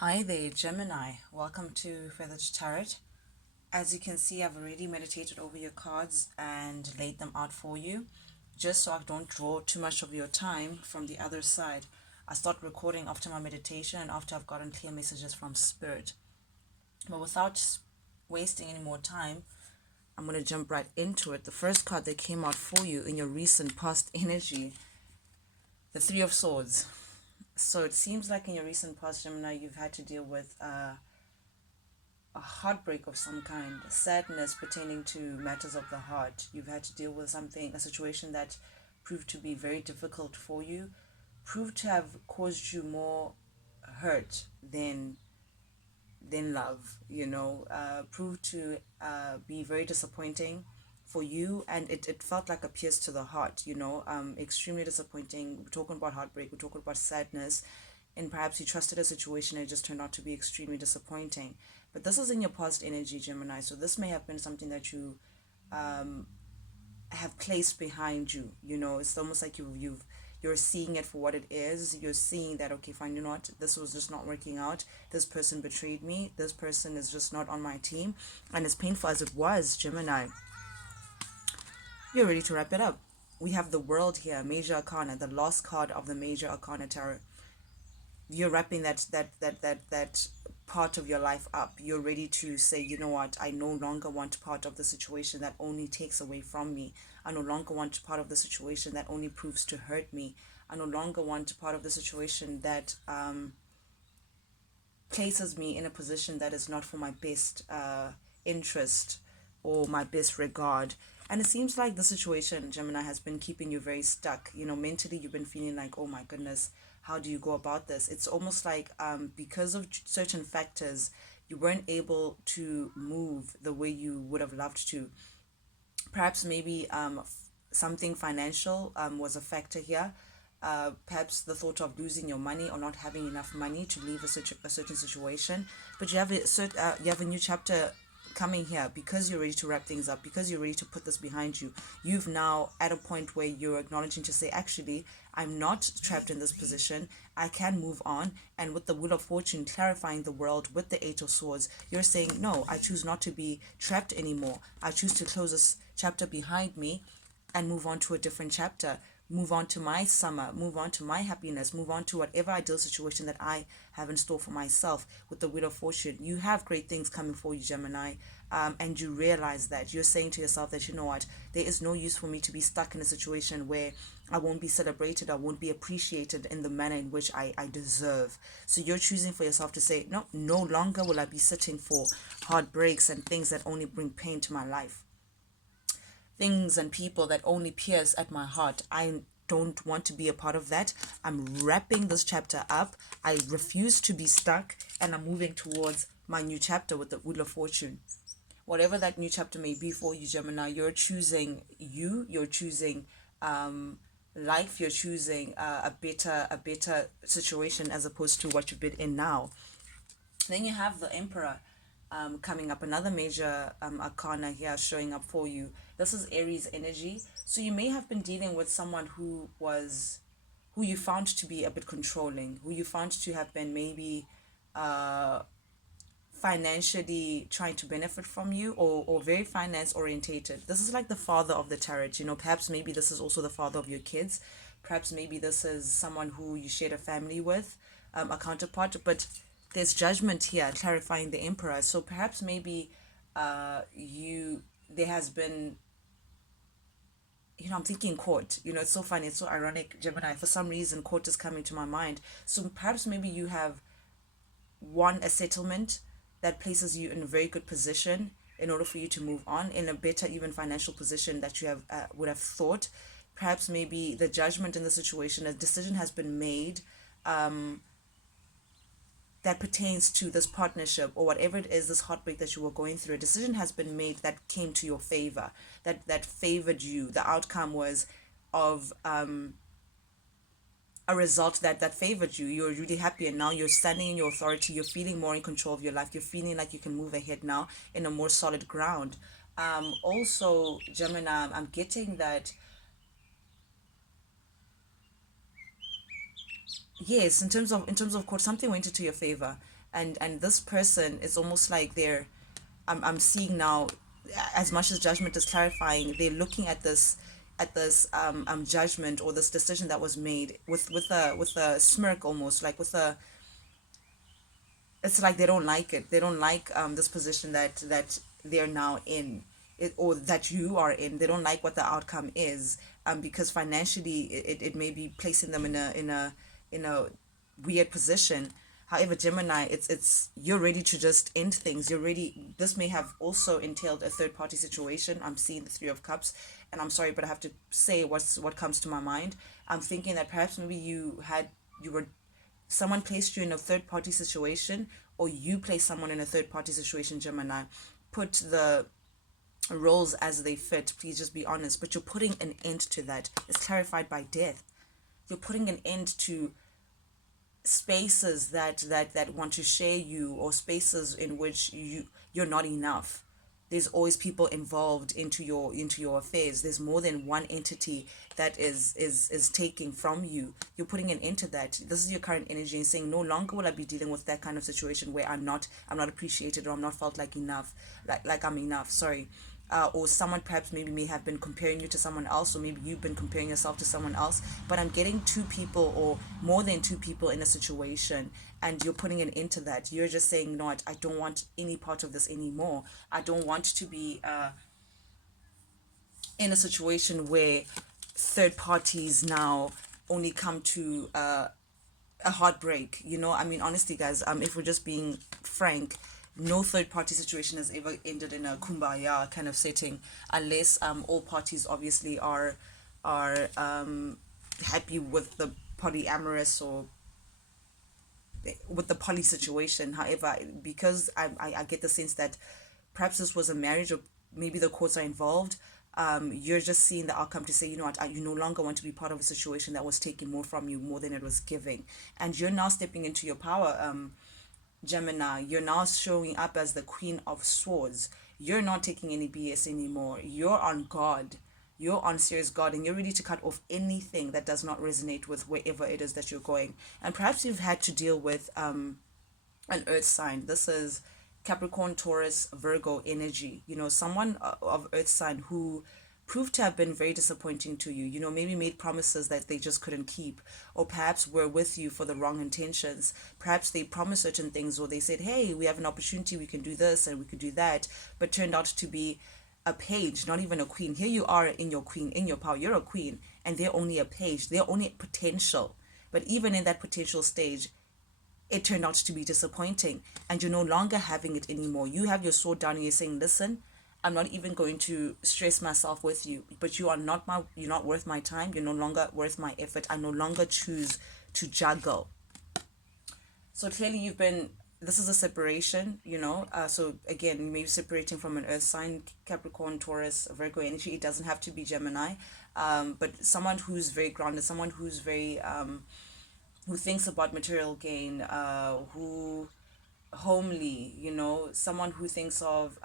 Hi there, Gemini. Welcome to Feathered Tarot. As you can see, I've already meditated over your cards and laid them out for you, just so I don't draw too much of your time from the other side. I start recording after my meditation and after I've gotten clear messages from Spirit. But without wasting any more time, I'm going to jump right into it. The first card that came out for you in your recent past energy, the Three of Swords. So it seems like in your recent past, Gemini, you've had to deal with a heartbreak of some kind, sadness pertaining to matters of the heart. You've had to deal with something, a situation that proved to be very difficult for you, proved to have caused you more hurt than love, proved to be very disappointing for you, and it felt like a pierce to the heart, extremely disappointing. We're talking about heartbreak, we're talking about sadness, and perhaps you trusted a situation and it just turned out to be extremely disappointing. But this is in your past energy, Gemini, so this may have been something that you have placed behind you. It's almost like you're seeing it for what it is. You're seeing that, okay, fine, this was just not working out. This person betrayed me. This person is just not on my team. And as painful as it was, Gemini, you're ready to wrap it up. We have the World here, Major Arcana, the last card of the Major Arcana Tarot. You're wrapping that part of your life up. You're ready to say, you know what, I no longer want part of the situation that only takes away from me. I no longer want part of the situation that only proves to hurt me. I no longer want part of the situation that places me in a position that is not for my best interest or my best regard. And it seems like the situation, Gemini, has been keeping you very stuck. Mentally, you've been feeling like, oh my goodness, how do you go about this? It's almost like because of certain factors, you weren't able to move the way you would have loved to. Perhaps maybe something financial was a factor here. Perhaps the thought of losing your money or not having enough money to leave a certain situation. But you have a new chapter coming here because you're ready to wrap things up, because you're ready to put this behind you. You've now at a point where you're acknowledging to say, actually, I'm not trapped in this position. I can move on. And with the Wheel of Fortune clarifying the world with the Eight of Swords, you're saying, no, I choose not to be trapped anymore. I choose to close this chapter behind me and move on to a different chapter, move on to my summer, move on to my happiness, move on to whatever ideal situation that I have in store for myself with the Wheel of Fortune. You have great things coming for you, Gemini, and you realize that. You're saying to yourself that, you know what, there is no use for me to be stuck in a situation where I won't be celebrated, I won't be appreciated in the manner in which I deserve. So you're choosing for yourself to say, no longer will I be sitting for heartbreaks and things that only bring pain to my life, things and people that only pierce at my heart. I don't want to be a part of that. I'm wrapping this chapter up. I refuse to be stuck, and I'm moving towards my new chapter with the Wheel of Fortune. Whatever that new chapter may be for you, Gemini, you're choosing you're choosing life, you're choosing a better situation as opposed to what you've been in now. Then you have the Emperor coming up, another major arcana here showing up for you. This is Aries energy. So you may have been dealing with someone who you found to be a bit controlling, who you found to have been maybe financially trying to benefit from you, or very finance orientated. This is like the father of the tarot, perhaps maybe this is also the father of your kids. Perhaps maybe this is someone who you shared a family with, a counterpart. But there's judgment here clarifying the Emperor. So perhaps maybe you there has been, I'm thinking court. It's so funny, it's so ironic, Gemini. For some reason, court is coming to my mind. So perhaps maybe you have won a settlement that places you in a very good position in order for you to move on in a better, even financial position that you have would have thought. Perhaps maybe the judgment in the situation, a decision has been made that pertains to this partnership or whatever it is, this heartbreak that you were going through. A decision has been made that came to your favor, that favored you. The outcome was of a result that favored you. You're really happy, and now you're standing in your authority. You're feeling more in control of your life. You're feeling like you can move ahead now in a more solid ground. Also, Gemini, I'm getting that, yes, in terms of course, something went into your favor. and this person is almost like they're, I'm seeing now, as much as judgment is clarifying, they're looking at this, judgment or this decision that was made with a smirk, almost like with a, it's like they don't like it. They don't like this position that they're now in, it, or that you are in. They don't like what the outcome is, because financially it may be placing them in a weird position. However, Gemini, it's you're ready to just end things. You're ready. This may have also entailed a third party situation. I'm seeing the Three of Cups, and I'm sorry, but I have to say what comes to my mind. I'm thinking that perhaps maybe you were, someone placed you in a third party situation, or you place someone in a third party situation, Gemini. Put the roles as they fit. Please just be honest. But you're putting an end to that. It's clarified by death. You're putting an end to spaces that want to share you, or spaces in which you're not enough. There's always people involved into your affairs. There's more than one entity that is taking from you. You're putting an end to that. This is your current energy, and saying no longer will I be dealing with that kind of situation where I'm not appreciated, or I'm not felt like enough, like I'm enough, sorry. Or someone perhaps maybe may have been comparing you to someone else, or maybe you've been comparing yourself to someone else. But I'm getting two people, or more than two people, in a situation, and you're putting an end to that. You're just saying, you know what, I don't want any part of this anymore. I don't want to be in a situation where third parties now only come to a heartbreak. I mean, honestly, guys, if we're just being frank, no third party situation has ever ended in a kumbaya kind of setting, unless all parties obviously are happy with the polyamorous, or with the poly situation. However, because I get the sense that perhaps this was a marriage, or maybe the courts are involved, you're just seeing the outcome to say, you know what, you no longer want to be part of a situation that was taking more from you, more than it was giving. And you're now stepping into your power, Gemini. You're now showing up as the Queen of Swords. You're not taking any BS anymore. You're on guard. You're on serious guard, and you're ready to cut off anything that does not resonate with wherever it is that you're going. And perhaps you've had to deal with an earth sign. This is Capricorn, Taurus, Virgo energy. Someone of earth sign who proved to have been very disappointing to you. Maybe made promises that they just couldn't keep, or perhaps were with you for the wrong intentions. Perhaps they promised certain things, or they said, hey, we have an opportunity, we can do this and we could do that, but turned out to be a page, not even a queen. Here you are in your queen, in your power. You're a queen, and they're only a page. They're only potential. But even in that potential stage, it turned out to be disappointing, and you're no longer having it anymore. You have your sword down, and you're saying, listen, I'm not even going to stress myself with you, but you're not worth my time. You're no longer worth my effort. I no longer choose to juggle. So clearly this is a separation, so again, maybe separating from an earth sign, Capricorn, Taurus, Virgo energy. It doesn't have to be Gemini, but someone who's very grounded, someone who's very who thinks about material gain, who homely, someone who thinks of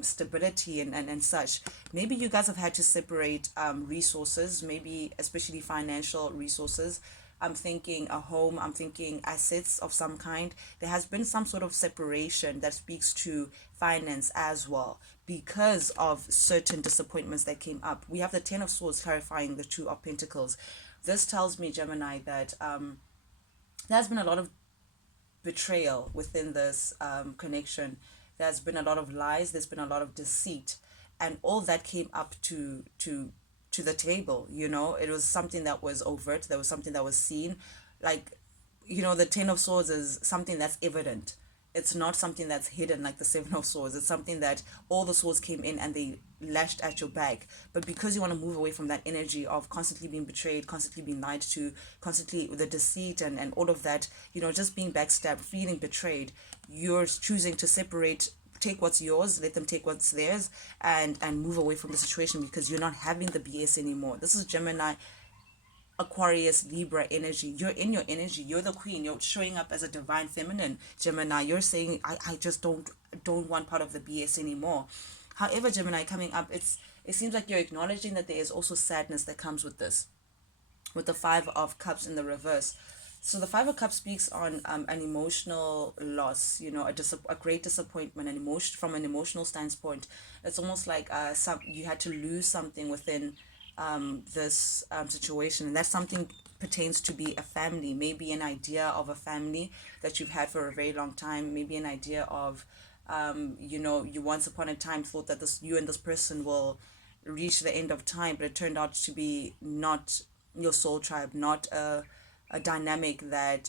stability and such. Maybe you guys have had to separate resources, maybe especially financial resources. I'm thinking a home, I'm thinking assets of some kind. There has been some sort of separation that speaks to finance as well, because of certain disappointments that came up. We have the Ten of Swords clarifying the Two of Pentacles. This tells me, Gemini, that there's been a lot of betrayal within this connection. There's been a lot of lies, there's been a lot of deceit, and all that came up to the table. It was something that was overt, there was something that was seen. Like, the Ten of Swords is something that's evident. It's not something that's hidden like the Seven of Swords. It's something that all the swords came in and they lashed at your back. But because you want to move away from that energy of constantly being betrayed, constantly being lied to, constantly with the deceit and all of that, just being backstabbed, feeling betrayed, you're choosing to separate, take what's yours, let them take what's theirs, and move away from the situation, because you're not having the BS anymore. This is Gemini, Aquarius, Libra energy. You're in your energy. You're the queen. You're showing up as a divine feminine, Gemini. You're saying, I just don't want part of the BS anymore. However, Gemini, coming up, it seems like you're acknowledging that there is also sadness that comes with this, with the Five of Cups in the reverse. So the Five of Cups speaks on an emotional loss, a great disappointment, an emotion from an emotional standpoint. It's almost like you had to lose something within this situation, and that something pertains to be a family, maybe an idea of a family that you've had for a very long time, maybe an idea of, you once upon a time thought that this you and this person will reach the end of time, but it turned out to be not your soul tribe, not a dynamic that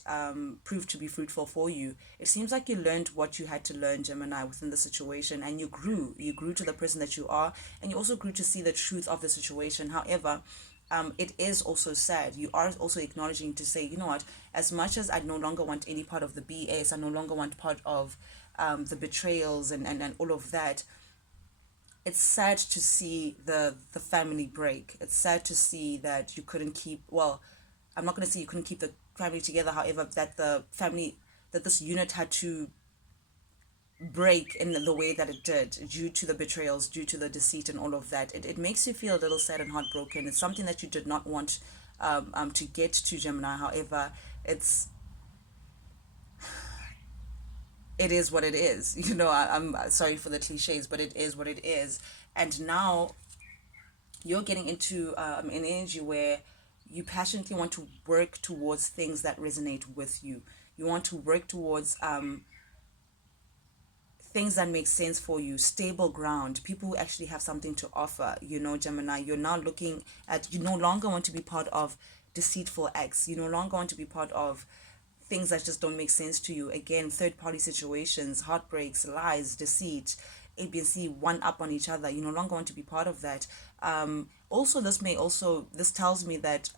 proved to be fruitful for you. It seems like you learned what you had to learn, Gemini, within the situation, and you grew. You grew to the person that you are, and you also grew to see the truth of the situation. However, it is also sad. You are also acknowledging to say, you know what, as much as I no longer want any part of the BS, I no longer want part of the betrayals and all of that. It's sad to see the family break. It's sad to see that you couldn't keep, well, I'm not going to say you couldn't keep the family together, however, that the family, that this unit had to break in the way that it did due to the betrayals, due to the deceit and all of that. It makes you feel a little sad and heartbroken. It's something that you did not want to get to, Gemini. However, it's it is what it is. I'm sorry for the cliches, but it is what it is. And now you're getting into an energy where you passionately want to work towards things that resonate with you. You want to work towards things that make sense for you, stable ground, people who actually have something to offer. Gemini, you're now looking at, you no longer want to be part of deceitful acts. You no longer want to be part of things that just don't make sense to you. Again, third party situations, heartbreaks, lies, deceit, A, B, and C, one up on each other. You no longer want to be part of that. Also, this tells me that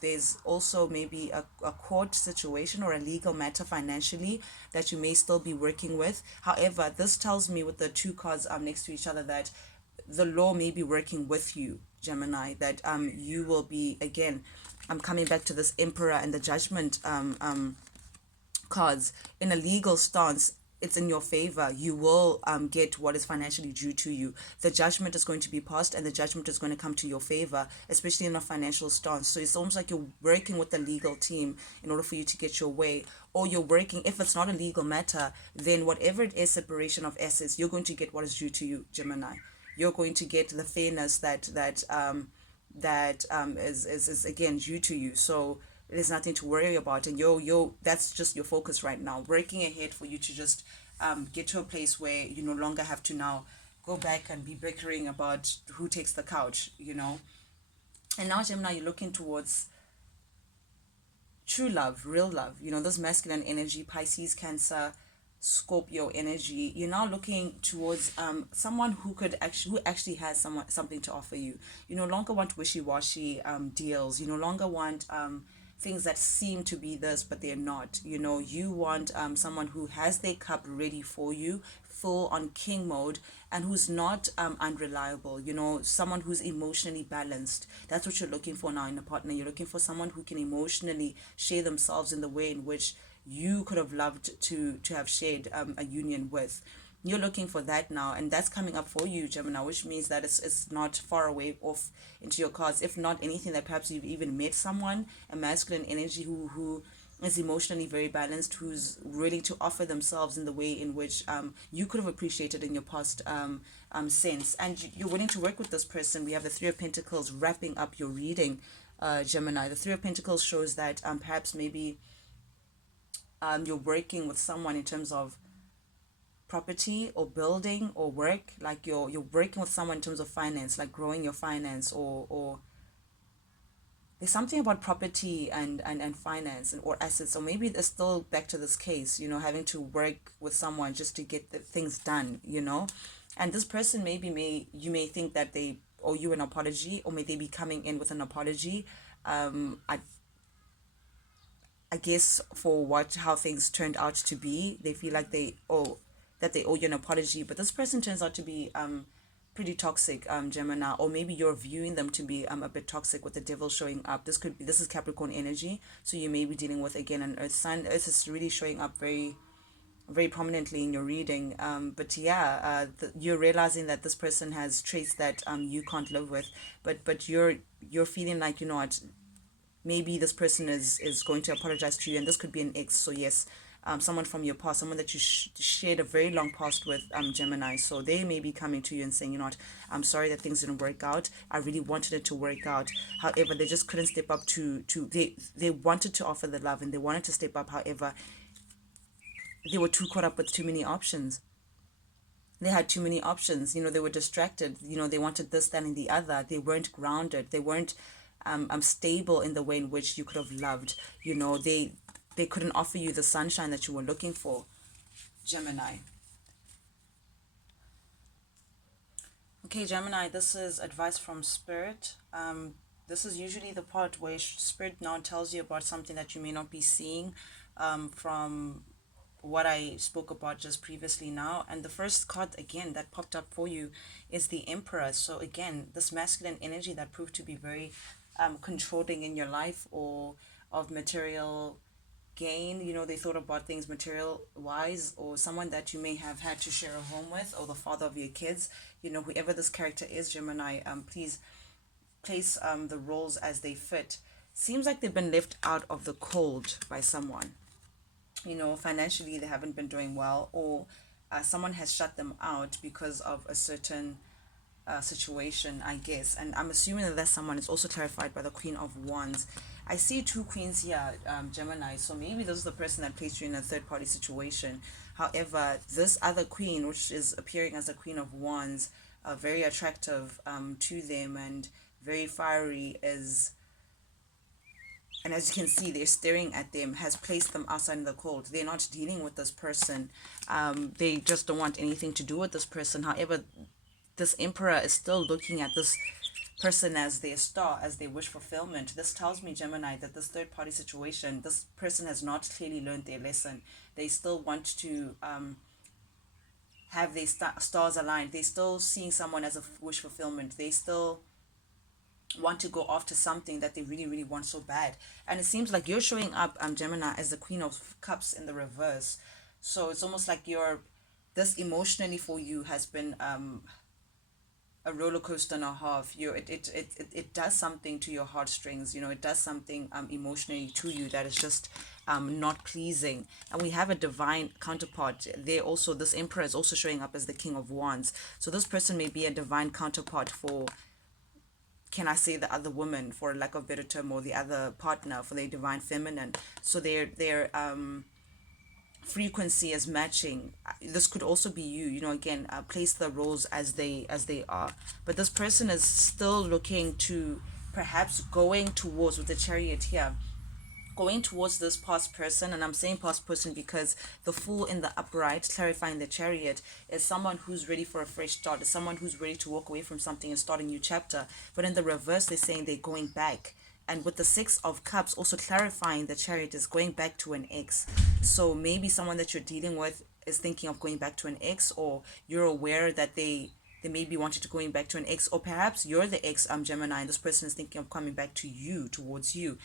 there's also maybe a court situation or a legal matter financially that you may still be working with. However, this tells me with the two cards next to each other that the law may be working with you, Gemini, that you will be, again, I'm coming back to this Emperor and the Judgment cards. In a legal stance, it's in your favor. You will get what is financially due to you. The judgment is going to be passed, and the judgment is going to come to your favor, especially in a financial stance. So it's almost like you're working with the legal team in order for you to get your way, or you're working, if it's not a legal matter, then whatever it is, separation of assets, you're going to get what is due to you, Gemini. You're going to get the fairness that is again due to you. So there's nothing to worry about, and yo that's just your focus right now, working ahead for you to just get to a place where you no longer have to now go back and be bickering about who takes the couch. And now, Gemini, you're looking towards true love, real love, this masculine energy, Pisces, Cancer, Scorpio energy. You're now looking towards someone who actually has something to offer you. You no longer want wishy-washy deals. You no longer want things that seem to be this but they're not. You want someone who has their cup ready for you, full on king mode, and who's not unreliable. Someone who's emotionally balanced. That's what you're looking for now in a partner. You're looking for someone who can emotionally share themselves in the way in which you could have loved to have shared a union with. You're looking for that now, and that's coming up for you, Gemini, which means that it's not far away off into your cards. If not anything, that perhaps you've even met someone, a masculine energy who is emotionally very balanced, who's willing to offer themselves in the way in which you could have appreciated in your past sense. And you're willing to work with this person. We have the Three of Pentacles wrapping up your reading, Gemini. The Three of Pentacles shows that perhaps maybe you're working with someone in terms of property or building or work, like you're working with someone in terms of finance, like growing your finance, or there's something about property and finance or assets, or maybe it's still back to this case, having to work with someone just to get the things done. And this person you may think that they owe you an apology, or may they be coming in with an apology. I guess for how things turned out to be, they feel like they owe you an apology. But this person turns out to be pretty toxic, Gemini, or maybe you're viewing them to be a bit toxic with the devil showing up. This is Capricorn energy, so you may be dealing with again an Earth sign. Earth is really showing up very very prominently in your reading. But yeah, you're realizing that this person has traits that you can't live with, but you're feeling like, maybe this person is going to apologize to you, and this could be an ex. So yes, someone from your past, someone that you shared a very long past with, Gemini. So they may be coming to you and saying, you know what, I'm sorry that things didn't work out. I really wanted it to work out. However, they just couldn't step up to they wanted to offer the love and they wanted to step up. However, they were too caught up with too many options. They had too many options. They were distracted. They wanted this, that, and the other. They weren't grounded. They weren't stable in the way in which you could have loved. They couldn't offer you the sunshine that you were looking for, Gemini. Okay, Gemini, this is advice from Spirit. This is usually the part where Spirit now tells you about something that you may not be seeing from what I spoke about just previously now. And the first card, again, that popped up for you is the Emperor. So, again, this masculine energy that proved to be very controlling in your life or of material gain. They thought about things material wise, or someone that you may have had to share a home with, or the father of your kids. Whoever this character is, Gemini, please place the roles as they fit. Seems like they've been left out of the cold by someone. Financially they haven't been doing well, or someone has shut them out because of a certain situation, I guess. And I'm assuming that someone is also clarified by the Queen of Wands. I see two queens here, Gemini. So maybe this is the person that placed you in a third party situation. However, this other queen, which is appearing as the Queen of Wands, very attractive to them and very fiery, is, and as you can see, they're staring at them, has placed them outside in the cold. They're not dealing with this person. They just don't want anything to do with this person. However, this Emperor is still looking at this person as their star, as their wish fulfillment. This tells me, Gemini, that this third party situation, this person has not clearly learned their lesson. They still want to have their stars aligned. They're still seeing someone as a wish fulfillment. They still want to go after something that they really, really want so bad. And it seems like you're showing up, Gemini, as the Queen of Cups in the reverse. So it's almost like this emotionally for you has been a roller coaster and a half. It does something to your heartstrings. It does something emotionally to you that is just not pleasing. And we have a divine counterpart there also. This Emperor is also showing up as the King of Wands. So this person may be a divine counterpart for, can I say, the other woman, for lack of better term, or the other partner, for their divine feminine. So their frequency is matching. This could also be you. Again, place the roles as they are. But this person is still looking to, perhaps going towards, with the Chariot here, going towards this past person. And I'm saying past person because the Fool in the upright, clarifying the Chariot, is someone who's ready for a fresh start, is someone who's ready to walk away from something and start a new chapter. But in the reverse, they're saying they're going back. And with the Six of Cups also clarifying the Chariot is going back to an ex. So maybe someone that you're dealing with is thinking of going back to an ex, or you're aware that they maybe wanted to going back to an ex, or perhaps you're the ex, Gemini, and this person is thinking of coming back to you, towards you.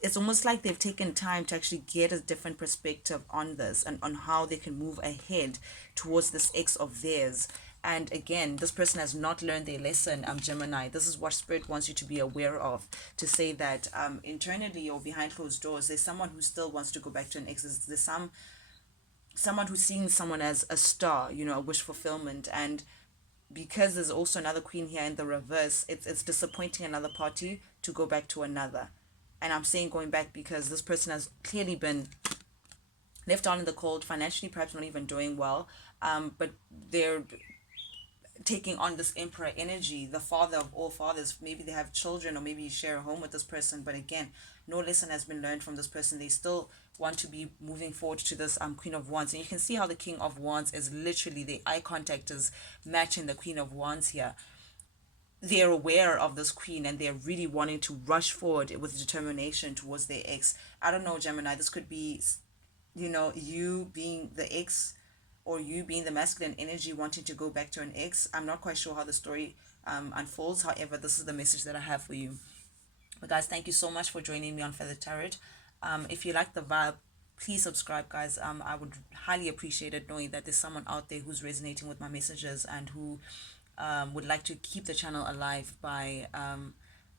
It's almost like they've taken time to actually get a different perspective on this and on how they can move ahead towards this ex of theirs. And again, this person has not learned their lesson, Gemini. This is what Spirit wants you to be aware of, to say that internally or behind closed doors, there's someone who still wants to go back to an ex. There's someone who's seeing someone as a star, a wish fulfillment. And because there's also another queen here in the reverse, it's disappointing another party to go back to another. And I'm saying going back because this person has clearly been left out in the cold, financially perhaps not even doing well, but they're taking on this Emperor energy, the father of all fathers. Maybe they have children, or maybe you share a home with this person, but again, no lesson has been learned from this person. They still want to be moving forward to this Queen of Wands. And you can see how the King of Wands is literally, the eye contact is matching the Queen of Wands here. They're aware of this queen and they're really wanting to rush forward with determination towards their ex. I don't know, Gemini, this could be, you being the ex, or you being the masculine energy wanting to go back to an ex. I'm not quite sure how the story unfolds. However, this is the message that I have for you. But guys, thank you so much for joining me on Feather Tarot. If you like the vibe, please subscribe, guys. I would highly appreciate it, knowing that there's someone out there who's resonating with my messages and who would like to keep the channel alive by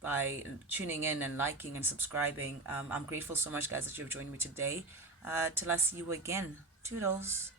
by tuning in and liking and subscribing. I'm grateful so much, guys, that you've joined me today. Till I see you again. Toodles.